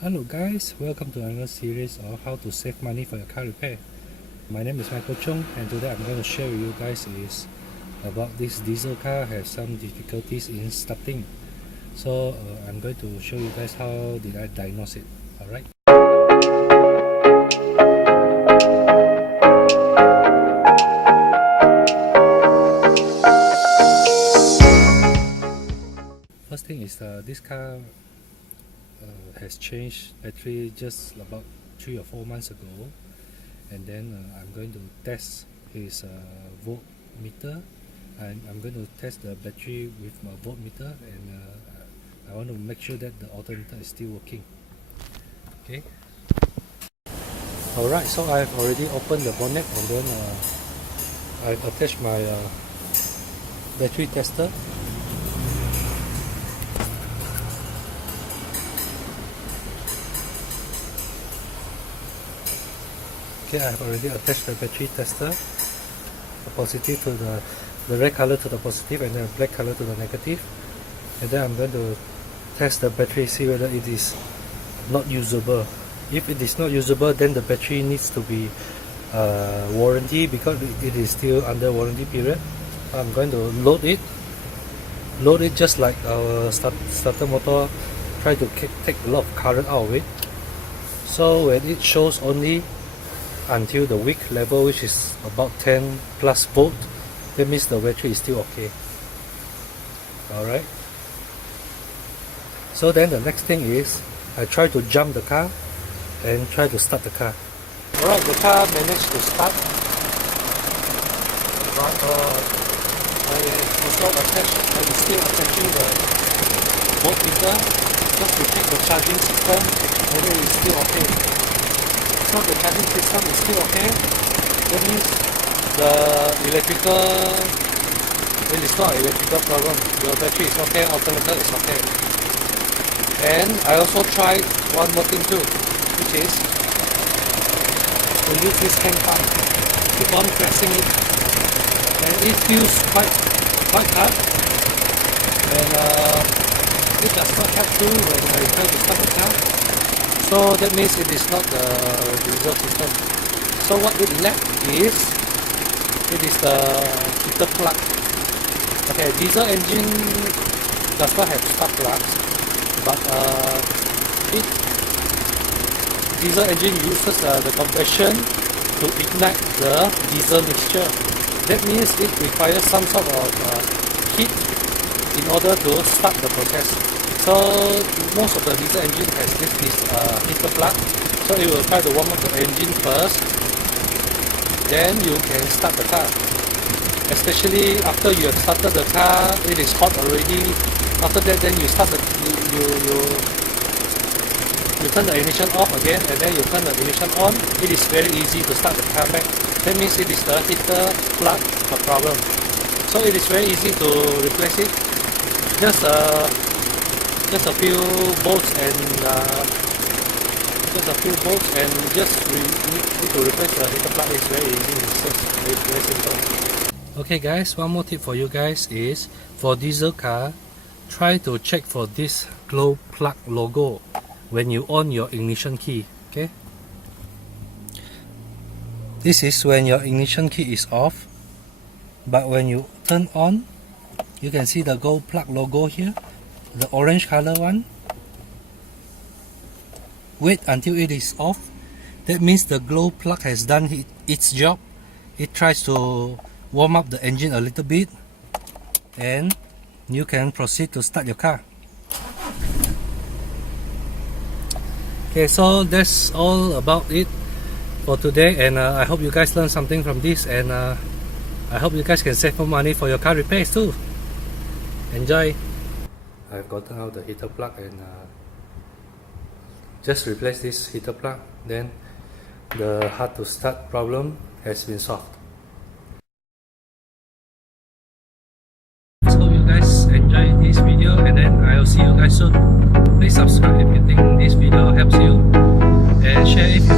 Hello guys, welcome to another series of how to save money for your car repair. My name is Michael Chung, and today I'm going to share with you guys is about this diesel car has some difficulties in starting. So I'm going to show you guys how did I diagnose it. Alright. First thing is this car has changed battery just about 3 or 4 months ago, and then I'm going to test his voltmeter, and I'm going to test the battery with my voltmeter, and I want to make sure that the alternator is still working. Okay. Alright, so I've already opened the bonnet, and then I've attached my battery tester. Okay, I've already attached the battery tester, the positive to the red color to the positive, and then the black color to the negative. And then I'm going to test the battery, see whether it is not usable. If it is not usable, then the battery needs to be warranty, because it is still under warranty period. I'm going to load it just like our starter motor, try to take a lot of current out of it. So when it shows only until the weak level, which is about 10 plus volt, that means the battery is still okay. Alright, so then the next thing is I try to jump the car and try to start the car. Alright, the car managed to start, but I'm still attaching the voltmeter just to check the charging system whether it's still okay. So the charging system is still okay. That means the electrical, well, it's not an electrical problem. Your battery is okay, alternator is okay. And I also tried one more thing too, which is to use this hand pump. Keep on pressing it, and it feels quite hard, and it does not help too when I try to start the car. So that means it is not the diesel system. So what it left is, it is the heater plug. Okay, diesel engine does not have spark plugs, but diesel engine uses the compression to ignite the diesel mixture. That means it requires some sort of heat in order to start the process. So most of the diesel engine has this heater plug, so it will try to warm up the engine first, then you can start the car. Especially after you have started the car, it is hot already. After that, then you start you turn the ignition off again, and then you turn the ignition on. It is very easy to start the car back. That means it is the heater plug the problem. So it is very easy to replace it. Just a few bolts and just need to replace the heater plug. It's very easy. It's very simple. Okay guys, one more tip for you guys is, for diesel car, try to check for this glow plug logo when you on your ignition key. Okay, this is when your ignition key is off, but when you turn on, you can see the glow plug logo here, the orange color one. Wait until it is off. That means the glow plug has done its job. It tries to warm up the engine a little bit, and you can proceed to start your car. Okay, so that's all about it for today, and I hope you guys learned something from this, and I hope you guys can save more money for your car repairs too. Enjoy! I've gotten out the heater plug and just replace this heater plug, then the hard to start problem has been solved. Hope you guys enjoyed this video, and then I'll see you guys soon. Please subscribe if you think this video helps you, and share if you